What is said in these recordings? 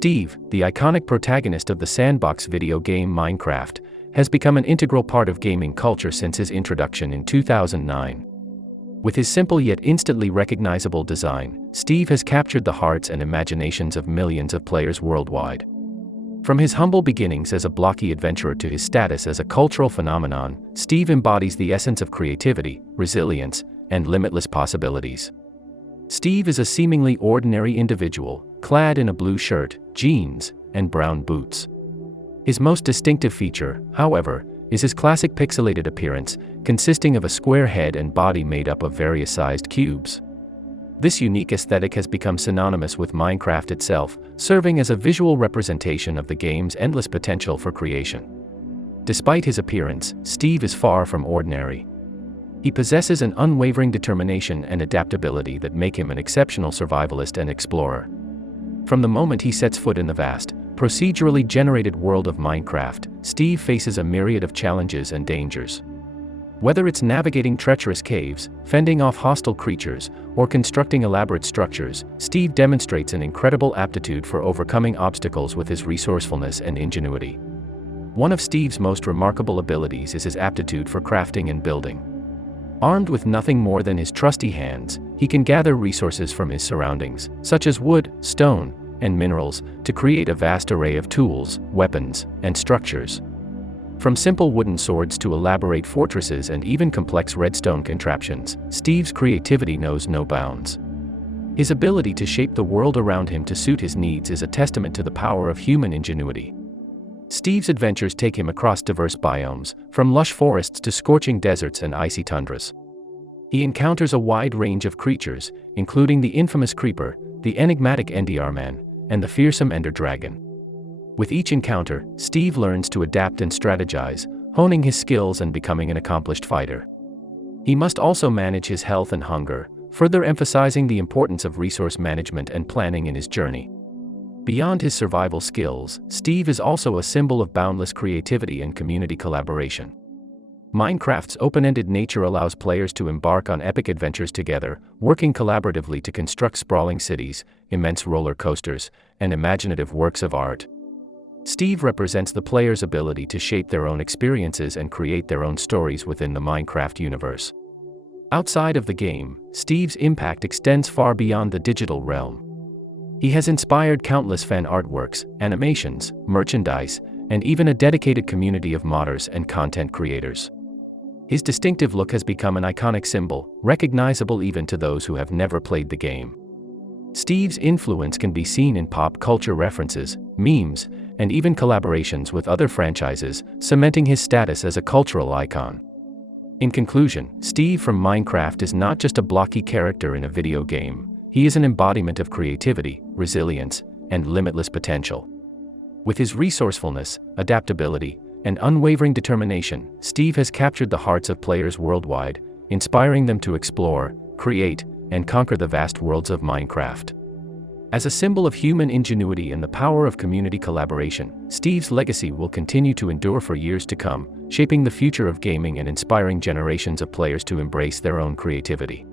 Steve, the iconic protagonist of the sandbox video game Minecraft, has become an integral part of gaming culture since his introduction in 2009. With his simple yet instantly recognizable design, Steve has captured the hearts and imaginations of millions of players worldwide. From his humble beginnings as a blocky adventurer to his status as a cultural phenomenon, Steve embodies the essence of creativity, resilience, and limitless possibilities. Steve is a seemingly ordinary individual, clad in a blue shirt, jeans, and brown boots. His most distinctive feature, however, is his classic pixelated appearance, consisting of a square head and body made up of various sized cubes. This unique aesthetic has become synonymous with Minecraft itself, serving as a visual representation of the game's endless potential for creation. Despite his appearance, Steve is far from ordinary. He possesses an unwavering determination and adaptability that make him an exceptional survivalist and explorer. From the moment he sets foot in the vast, procedurally generated world of Minecraft, Steve faces a myriad of challenges and dangers. Whether it's navigating treacherous caves, fending off hostile creatures, or constructing elaborate structures, Steve demonstrates an incredible aptitude for overcoming obstacles with his resourcefulness and ingenuity. One of Steve's most remarkable abilities is his aptitude for crafting and building. Armed with nothing more than his trusty hands, he can gather resources from his surroundings, such as wood, stone, and minerals, to create a vast array of tools, weapons, and structures. From simple wooden swords to elaborate fortresses and even complex redstone contraptions, Steve's creativity knows no bounds. His ability to shape the world around him to suit his needs is a testament to the power of human ingenuity. Steve's adventures take him across diverse biomes, from lush forests to scorching deserts and icy tundras. He encounters a wide range of creatures, including the infamous Creeper, the enigmatic Enderman, and the fearsome Ender Dragon. With each encounter, Steve learns to adapt and strategize, honing his skills and becoming an accomplished fighter. He must also manage his health and hunger, further emphasizing the importance of resource management and planning in his journey. Beyond his survival skills, Steve is also a symbol of boundless creativity and community collaboration. Minecraft's open-ended nature allows players to embark on epic adventures together, working collaboratively to construct sprawling cities, immense roller coasters, and imaginative works of art. Steve represents the player's ability to shape their own experiences and create their own stories within the Minecraft universe. Outside of the game, Steve's impact extends far beyond the digital realm. He has inspired countless fan artworks, animations, merchandise, and even a dedicated community of modders and content creators. His distinctive look has become an iconic symbol, recognizable even to those who have never played the game. Steve's influence can be seen in pop culture references, memes, and even collaborations with other franchises, cementing his status as a cultural icon. In conclusion, Steve from Minecraft is not just a blocky character in a video game. He is an embodiment of creativity, resilience, and limitless potential. With his resourcefulness, adaptability, and unwavering determination, Steve has captured the hearts of players worldwide, inspiring them to explore, create, and conquer the vast worlds of Minecraft. As a symbol of human ingenuity and the power of community collaboration, Steve's legacy will continue to endure for years to come, shaping the future of gaming and inspiring generations of players to embrace their own creativity.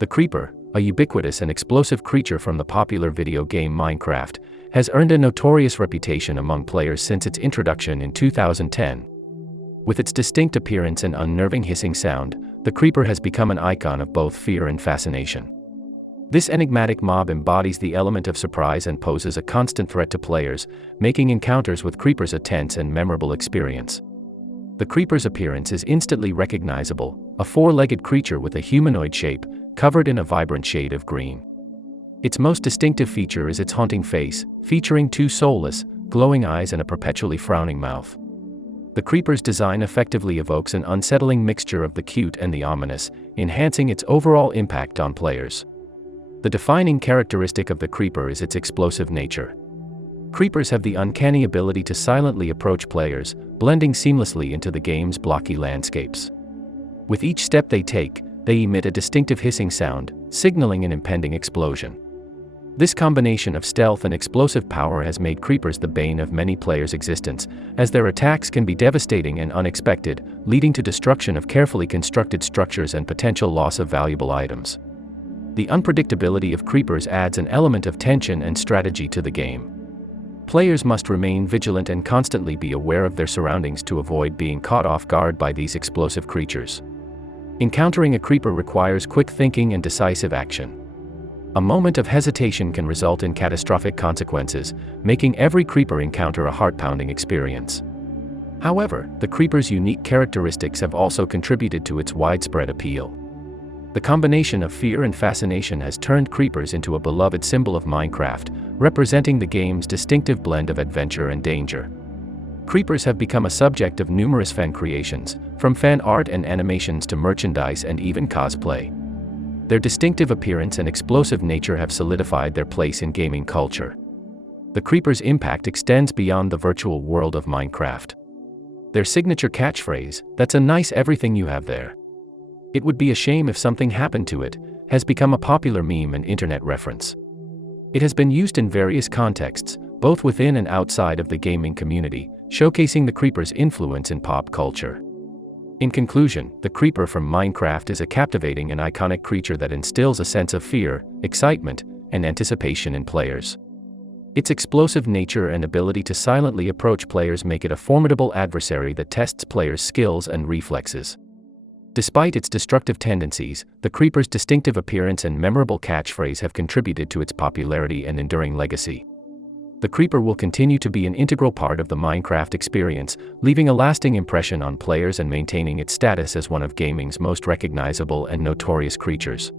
The creeper, a ubiquitous and explosive creature from the popular video game Minecraft, has earned a notorious reputation among players since its introduction in 2010. With its distinct appearance and unnerving hissing sound, the creeper has become an icon of both fear and fascination. This enigmatic mob embodies the element of surprise and poses a constant threat to players, making encounters with creepers a tense and memorable experience. The creeper's appearance is instantly recognizable, a four-legged creature with a humanoid shape, covered in a vibrant shade of green. Its most distinctive feature is its haunting face, featuring two soulless, glowing eyes and a perpetually frowning mouth. The creeper's design effectively evokes an unsettling mixture of the cute and the ominous, enhancing its overall impact on players. The defining characteristic of the creeper is its explosive nature. Creepers have the uncanny ability to silently approach players, blending seamlessly into the game's blocky landscapes. With each step they take, they emit a distinctive hissing sound, signaling an impending explosion. This combination of stealth and explosive power has made creepers the bane of many players' existence, as their attacks can be devastating and unexpected, leading to destruction of carefully constructed structures and potential loss of valuable items. The unpredictability of creepers adds an element of tension and strategy to the game. Players must remain vigilant and constantly be aware of their surroundings to avoid being caught off guard by these explosive creatures. Encountering a creeper requires quick thinking and decisive action. A moment of hesitation can result in catastrophic consequences, making every creeper encounter a heart-pounding experience. However, the creeper's unique characteristics have also contributed to its widespread appeal. The combination of fear and fascination has turned creepers into a beloved symbol of Minecraft, representing the game's distinctive blend of adventure and danger. Creepers have become a subject of numerous fan creations, from fan art and animations to merchandise and even cosplay. Their distinctive appearance and explosive nature have solidified their place in gaming culture. The creeper's impact extends beyond the virtual world of Minecraft. Their signature catchphrase, "That's a nice everything you have there. It would be a shame if something happened to it," has become a popular meme and internet reference. It has been used in various contexts, both within and outside of the gaming community, showcasing the creeper's influence in pop culture. In conclusion, the creeper from Minecraft is a captivating and iconic creature that instills a sense of fear, excitement, and anticipation in players. Its explosive nature and ability to silently approach players make it a formidable adversary that tests players' skills and reflexes. Despite its destructive tendencies, the creeper's distinctive appearance and memorable catchphrase have contributed to its popularity and enduring legacy. The creeper will continue to be an integral part of the Minecraft experience, leaving a lasting impression on players and maintaining its status as one of gaming's most recognizable and notorious creatures.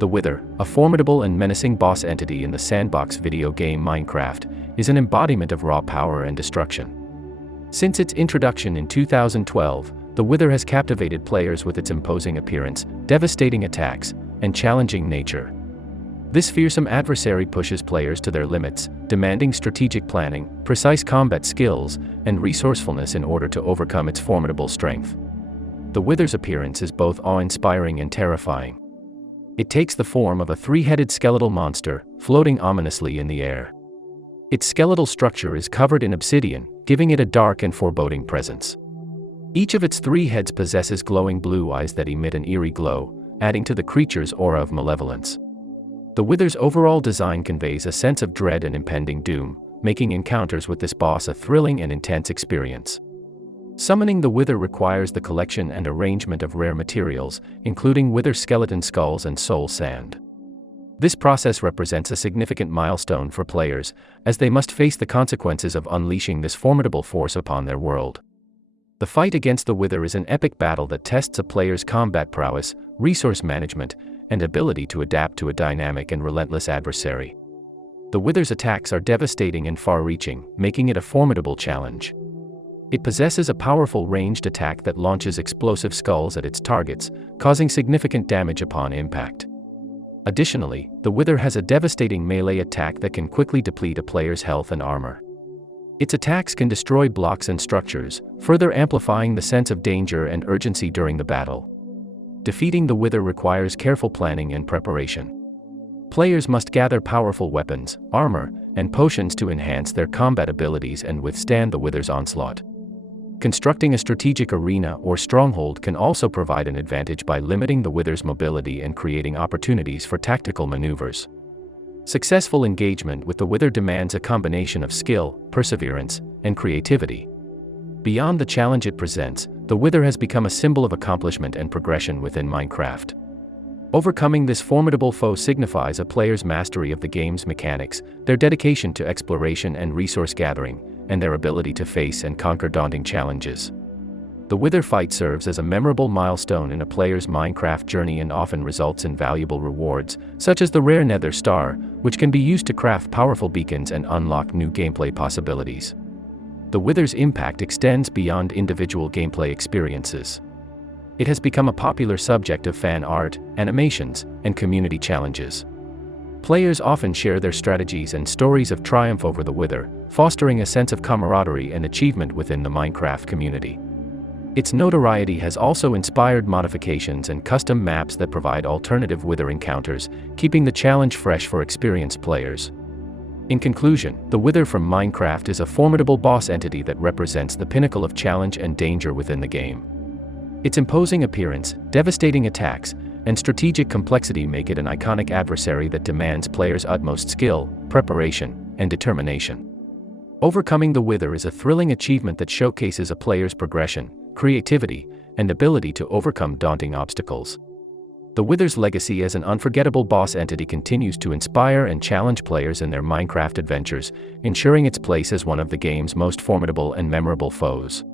The Wither, a formidable and menacing boss entity in the sandbox video game Minecraft, is an embodiment of raw power and destruction. Since its introduction in 2012, the Wither has captivated players with its imposing appearance, devastating attacks, and challenging nature. This fearsome adversary pushes players to their limits, demanding strategic planning, precise combat skills, and resourcefulness in order to overcome its formidable strength. The Wither's appearance is both awe-inspiring and terrifying. It takes the form of a three-headed skeletal monster, floating ominously in the air. Its skeletal structure is covered in obsidian, giving it a dark and foreboding presence. Each of its three heads possesses glowing blue eyes that emit an eerie glow, adding to the creature's aura of malevolence. The Wither's overall design conveys a sense of dread and impending doom, making encounters with this boss a thrilling and intense experience. Summoning the Wither requires the collection and arrangement of rare materials, including Wither skeleton skulls and soul sand. This process represents a significant milestone for players, as they must face the consequences of unleashing this formidable force upon their world. The fight against the Wither is an epic battle that tests a player's combat prowess, resource management, and ability to adapt to a dynamic and relentless adversary. The Wither's attacks are devastating and far-reaching, making it a formidable challenge. It possesses a powerful ranged attack that launches explosive skulls at its targets, causing significant damage upon impact. Additionally, the Wither has a devastating melee attack that can quickly deplete a player's health and armor. Its attacks can destroy blocks and structures, further amplifying the sense of danger and urgency during the battle. Defeating the Wither requires careful planning and preparation. Players must gather powerful weapons, armor, and potions to enhance their combat abilities and withstand the Wither's onslaught. Constructing a strategic arena or stronghold can also provide an advantage by limiting the Wither's mobility and creating opportunities for tactical maneuvers. Successful engagement with the Wither demands a combination of skill, perseverance, and creativity. Beyond the challenge it presents, the Wither has become a symbol of accomplishment and progression within Minecraft. Overcoming this formidable foe signifies a player's mastery of the game's mechanics, their dedication to exploration and resource gathering, and their ability to face and conquer daunting challenges. The Wither fight serves as a memorable milestone in a player's Minecraft journey and often results in valuable rewards, such as the rare Nether Star, which can be used to craft powerful beacons and unlock new gameplay possibilities. The Wither's impact extends beyond individual gameplay experiences. It has become a popular subject of fan art, animations, and community challenges. Players often share their strategies and stories of triumph over the Wither, fostering a sense of camaraderie and achievement within the Minecraft community. Its notoriety has also inspired modifications and custom maps that provide alternative Wither encounters, keeping the challenge fresh for experienced players. In conclusion, the Wither from Minecraft is a formidable boss entity that represents the pinnacle of challenge and danger within the game. Its imposing appearance, devastating attacks, and strategic complexity make it an iconic adversary that demands players' utmost skill, preparation, and determination. Overcoming the Wither is a thrilling achievement that showcases a player's progression, creativity, and ability to overcome daunting obstacles. The Wither's legacy as an unforgettable boss entity continues to inspire and challenge players in their Minecraft adventures, ensuring its place as one of the game's most formidable and memorable foes.